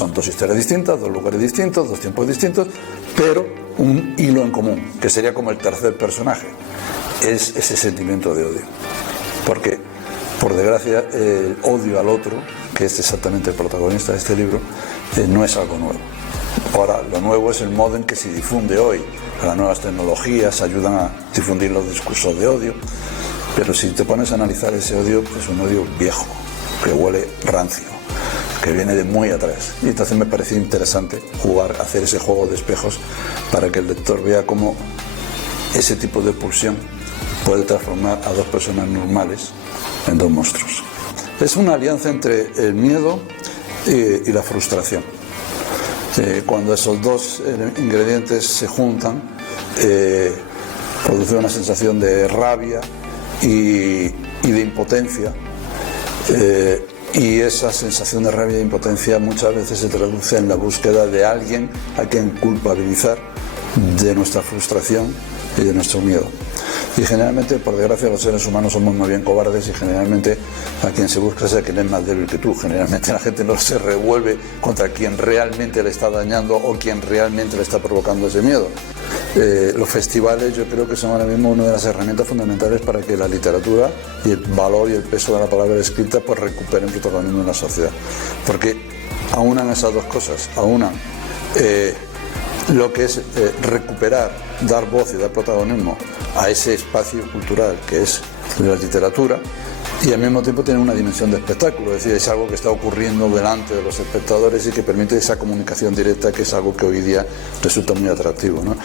son dos historias distintas, dos lugares distintos, dos tiempos distintos, pero un hilo en común, que sería como el tercer personaje, es ese sentimiento de odio. Porque, por desgracia, el odio al otro, que es exactamente el protagonista de este libro, no es algo nuevo. Ahora, lo nuevo es el modo en que se difunde hoy. Las nuevas tecnologías ayudan a difundir los discursos de odio, pero si te pones a analizar ese odio, es un odio viejo, que huele rancio, que viene de muy atrás. Y entonces me pareció interesante hacer ese juego de espejos para que el lector vea cómo ese tipo de pulsión puede transformar a dos personas normales en dos monstruos. Es una alianza entre el miedo y la frustración. Cuando esos dos ingredientes se juntan, produce una sensación de rabia y de impotencia, y esa sensación de rabia e impotencia muchas veces se traduce en la búsqueda de alguien a quien culpabilizar de nuestra frustración y de nuestro miedo. Y generalmente, por desgracia, los seres humanos somos muy bien cobardes, y generalmente a quien se busca es a quien es más débil que tú. Generalmente la gente no se revuelve contra quien realmente le está dañando o quien realmente le está provocando ese miedo. Los festivales yo creo que son ahora mismo una de las herramientas fundamentales para que la literatura y el valor y el peso de la palabra escrita pues recuperen protagonismo en la sociedad, porque aunan esas dos cosas, aunan lo que es recuperar, dar voz y dar protagonismo a ese espacio cultural que es la literatura, y al mismo tiempo tiene una dimensión de espectáculo, es decir, es algo que está ocurriendo delante de los espectadores y que permite esa comunicación directa, que es algo que hoy día resulta muy atractivo, ¿no?